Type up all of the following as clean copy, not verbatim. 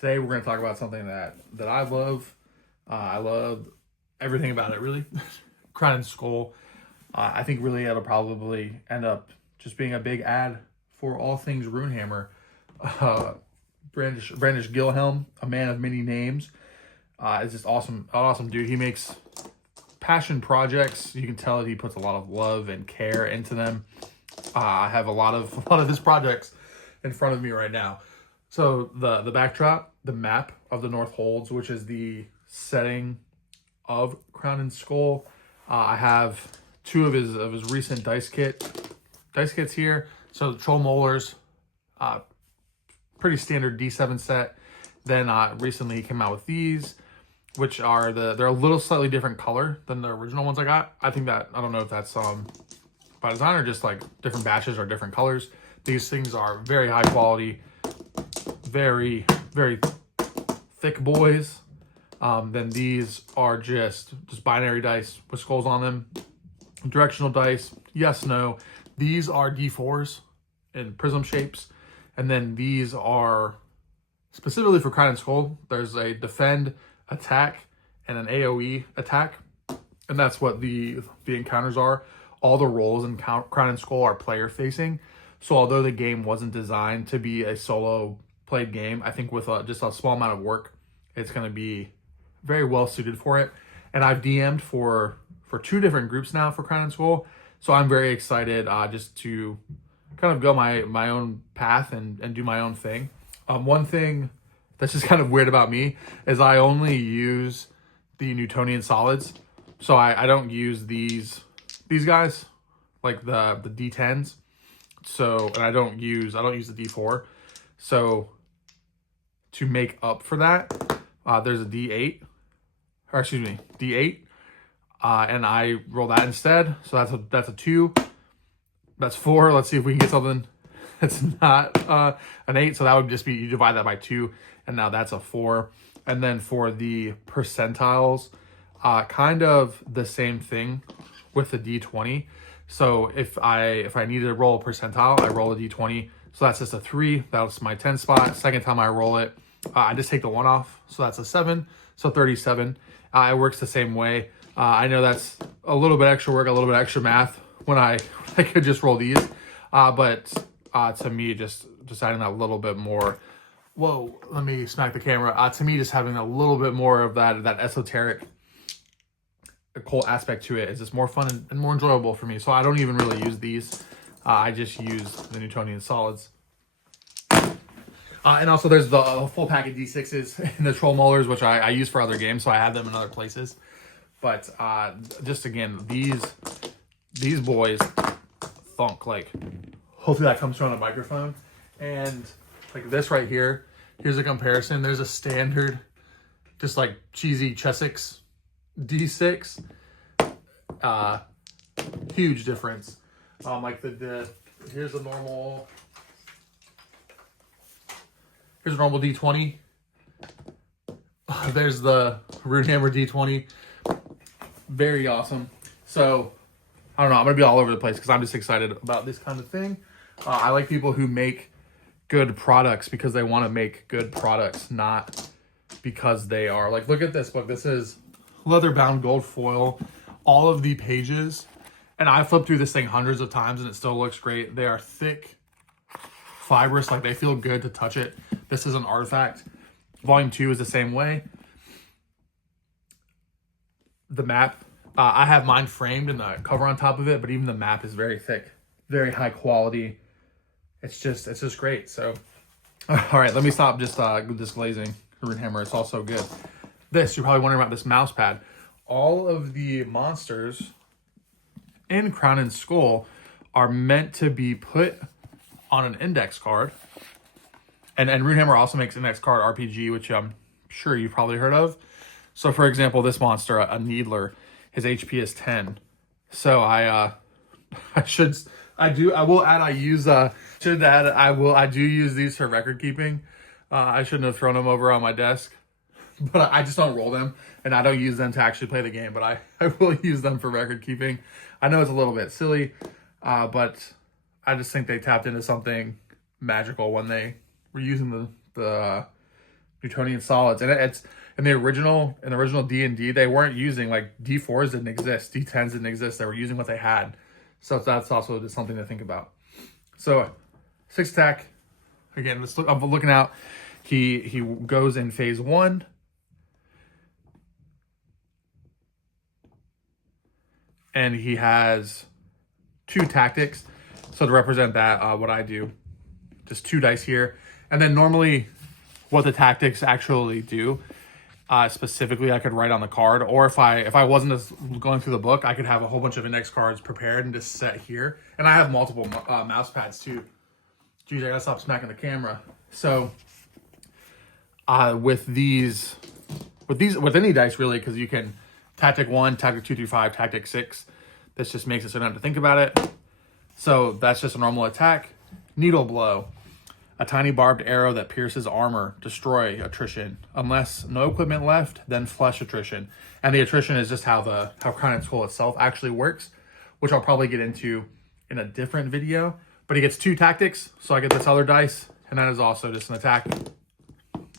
Today we're going to talk about something that I love. I love everything about it, really. Crown and Skull. I think really it'll probably end up just being a big ad for all things Runehammer. Brandish Gilhelm, a man of many names, is just awesome. An awesome dude. He makes passion projects. You can tell that he puts a lot of love and care into them. I have a lot of his projects in front of me right now. So the backdrop, the map of the North Holds, which is the setting of Crown and Skull. I have two of his recent dice kits here. So the Troll Molars, pretty standard D7 set. Then recently he came out with these, which are they're a little slightly different color than the original ones I got. I think that, I don't know if that's by design or just like different batches or different colors. These things are very high quality, very, very thick boys. Then these are just binary dice with skulls on them. Directional dice, yes, no. These are D4s in prism shapes. And then these are specifically for Crown and Skull. There's a defend, attack, and an AoE attack. And that's what the encounters are. All the roles in Crown and Skull are player facing. So although the game wasn't designed to be a solo played game, I think with just a small amount of work, it's going to be very well suited for it. And I've DM'd for two different groups now for Crown and Skull. So I'm very excited just to kind of go my own path and do my own thing. One thing that's just kind of weird about me is I only use the Newtonian solids. So I don't use these guys, like the D10s. So, and I don't use the D4. So to make up for that, there's a D8, or excuse me, D8. And I roll that instead. So that's a 2. That's 4. Let's see if we can get something that's not an 8. So that would just be, you divide that by 2, and now that's a 4. And then for the percentiles, kind of the same thing with the D20. So if I need to roll a percentile, I roll a D20. So that's just a 3. That's my 10 spot. Second time I roll it, I just take the 1 off. So that's a 7. So 37. It works the same way. I know that's a little bit extra work, a little bit extra math when I could just roll these. But to me, just adding that little bit more. Whoa, let me smack the camera. To me, just having a little bit more of that esoteric occult aspect to it is just more fun and more enjoyable for me. So I don't even really use these. I just use the Newtonian solids. And also there's the full pack of D6s and the Troll Molars, which I use for other games, so I have them in other places. But just again, these boys thunk. Like, hopefully that comes through on a microphone. And like this right here, here's a comparison. There's a standard, just like cheesy Chessex D6. Huge difference. Like here's a normal D20. There's the Runehammer D20. Very awesome. So I don't know, I'm gonna be all over the place because I'm just excited about this kind of thing. I like people who make good products because they want to make good products, not because they are like, look at this book. This is leather bound gold foil, all of the pages, and I flipped through this thing hundreds of times and it still looks great. They are thick, fibrous, like they feel good to touch it. This is an artifact. Volume 2 is the same way. The map, I have mine framed and the cover on top of it, but even the map is very thick, very high quality. It's just great. So, all right, let me stop just glazing Runehammer. It's all so good. This, you're probably wondering about this mouse pad. All of the monsters in Crown and Skull are meant to be put on an index card. And Runehammer also makes index card RPG, which I'm sure you've probably heard of. So for example, this monster, a Needler, his HP is 10. So I do use these for record keeping. I shouldn't have thrown them over on my desk, but I just don't roll them, and I don't use them to actually play the game, but I will use them for record keeping. I know it's a little bit silly, but I just think they tapped into something magical when they were using the Newtonian solids. And it's in the original D&D, they weren't using, like, D4s didn't exist, D10s didn't exist. They were using what they had. So that's also just something to think about. So 6 attack. Again, I'm looking out. He goes in phase 1. And he has 2 tactics. So to represent that, what I do, just 2 dice here. And then normally what the tactics actually do, specifically I could write on the card. Or if I wasn't just going through the book, I could have a whole bunch of index cards prepared and just set here. And I have multiple mouse pads too. Geez, I gotta stop smacking the camera. So with any dice really, because you can tactic 1, tactic 2 through 5, tactic 6. This just makes it so you don't have to think about it. So that's just a normal attack. Needle blow. A tiny barbed arrow that pierces armor. Destroy attrition. Unless no equipment left, then flesh attrition. And the attrition is just how Crown and Skull itself actually works, which I'll probably get into in a different video. But he gets 2 tactics, so I get this other dice, and that is also just an attack.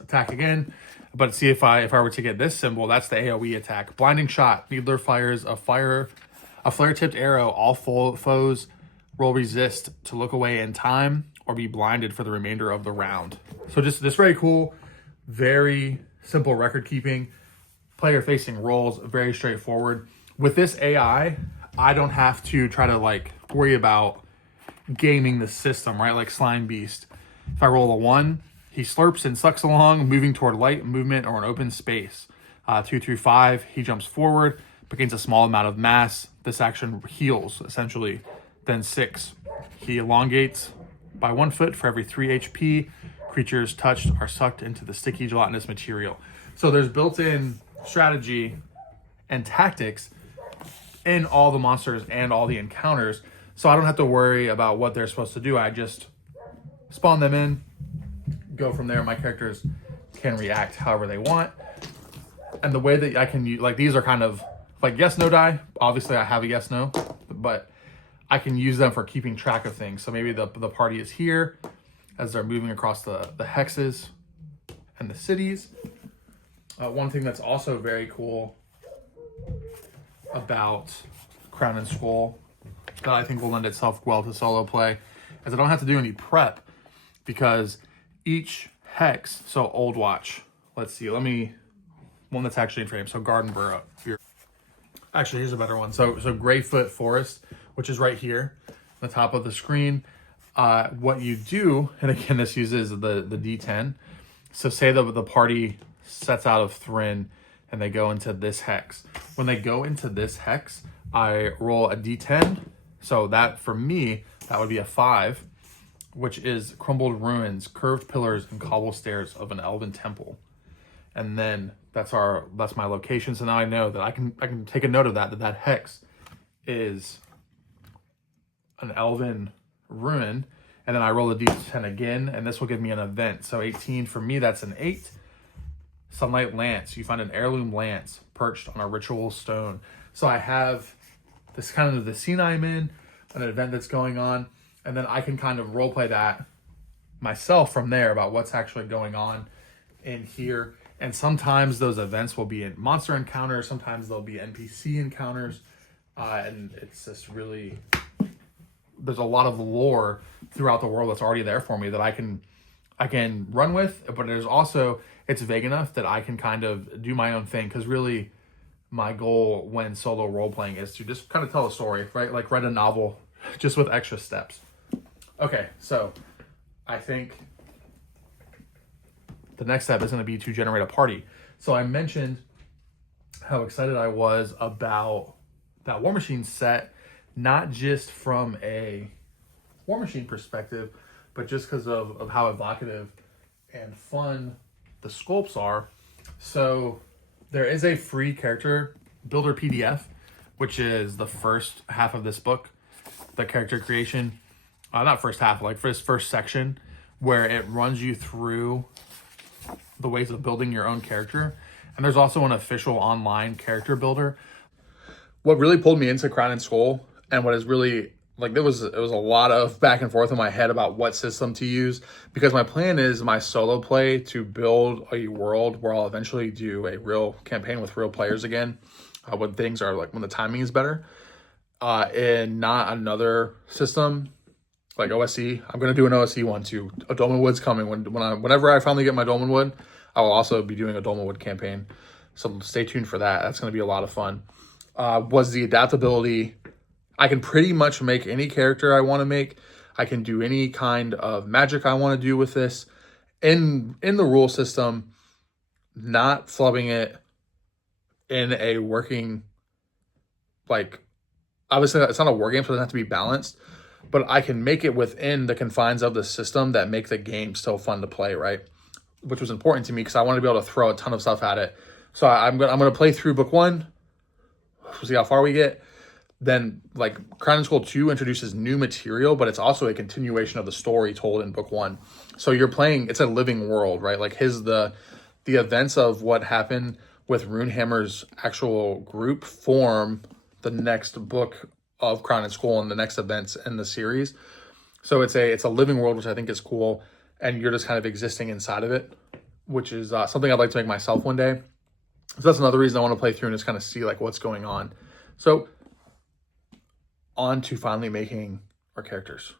Attack again. But see, if I were to get this symbol, that's the AoE attack. Blinding shot. Needler fires a flare-tipped arrow. All foes roll resist to look away in time or be blinded for the remainder of the round. So just this very cool, very simple record keeping. Player facing rolls, very straightforward. With this AI, I don't have to try to like worry about gaming the system, right? Like Slime Beast. If I roll a 1, he slurps and sucks along, moving toward light movement or an open space. 2 through 5, he jumps forward, but gains a small amount of mass. This action heals, essentially. Then 6, he elongates by 1 foot for every 3 HP. Creatures touched are sucked into the sticky gelatinous material. So there's built-in strategy and tactics in all the monsters and all the encounters. So I don't have to worry about what they're supposed to do. I just spawn them in, go from there. My characters can react however they want. And the way that I can use, like, these are kind of like yes, no die. Obviously I have a yes, no, but I can use them for keeping track of things. So maybe the party is here as they're moving across the hexes and the cities. One thing that's also very cool about Crown and Skull that I think will lend itself well to solo play is I don't have to do any prep because each hex, so Old Watch, let's see, one that's actually in frame, so Garden Burrow. Here. Actually, here's a better one. So Greyfoot Forest, which is right here, on the top of the screen. What you do, and again, this uses the D10. So say the party sets out of Thrin and they go into this hex. When they go into this hex, I roll a D10. So that, for me, that would be a 5, which is crumbled ruins, curved pillars, and cobble stairs of an elven temple. And then that's my location. So now I know that I can take a note of that hex is an elven ruin. And then I roll a D10 again, and this will give me an event. So 18, for me, that's an 8. Sunlight Lance. You find an heirloom lance perched on a ritual stone. So I have this kind of the scene I'm in, an event that's going on, and then I can kind of role play that myself from there about what's actually going on in here. And sometimes those events will be in monster encounters, sometimes they'll be NPC encounters, and it's just really, there's a lot of lore throughout the world that's already there for me that I can run with, but there's also, it's vague enough that I can kind of do my own thing, because really my goal when solo role-playing is to just kind of tell a story, right? Like write a novel, just with extra steps. Okay, so I think the next step is going to be to generate a party. So I mentioned how excited I was about that War Machine set, not just from a War Machine perspective, but just because of how evocative and fun the sculpts are. So there is a free character builder PDF, which is the first half of this book, the character creation. Not first half, like for this first section, where it runs you through the ways of building your own character. And there's also an official online character builder. What really pulled me into Crown and Skull, and what has really like it was a lot of back and forth in my head about what system to use, because my plan is my solo play to build a world where I'll eventually do a real campaign with real players again, when things are like, when the timing is better, and not another system like OSE. I'm gonna do an OSE one too. A Dolmenwood's coming. Whenever I finally get my Dolmenwood, I will also be doing a Dolmenwood campaign. So stay tuned for that. That's gonna be a lot of fun. Was the adaptability. I can pretty much make any character I want to make. I can do any kind of magic I want to do with this in the rule system, not flubbing it in a working, like, obviously it's not a war game, so it doesn't have to be balanced, but I can make it within the confines of the system that make the game still fun to play, right? Which was important to me because I want to be able to throw a ton of stuff at it. So I'm gonna play through book 1. We'll see how far we get. Then, like, Crown and Skull 2 introduces new material, but it's also a continuation of the story told in book 1. So you're playing, it's a living world, right? Like the events of what happened with Runehammer's actual group form the next book of Crown and Skull and the next events in the series. So it's a living world, which I think is cool, and you're just kind of existing inside of it, which is something I'd like to make myself one day. So that's another reason I want to play through and just kind of see like what's going on. So on to finally making our characters.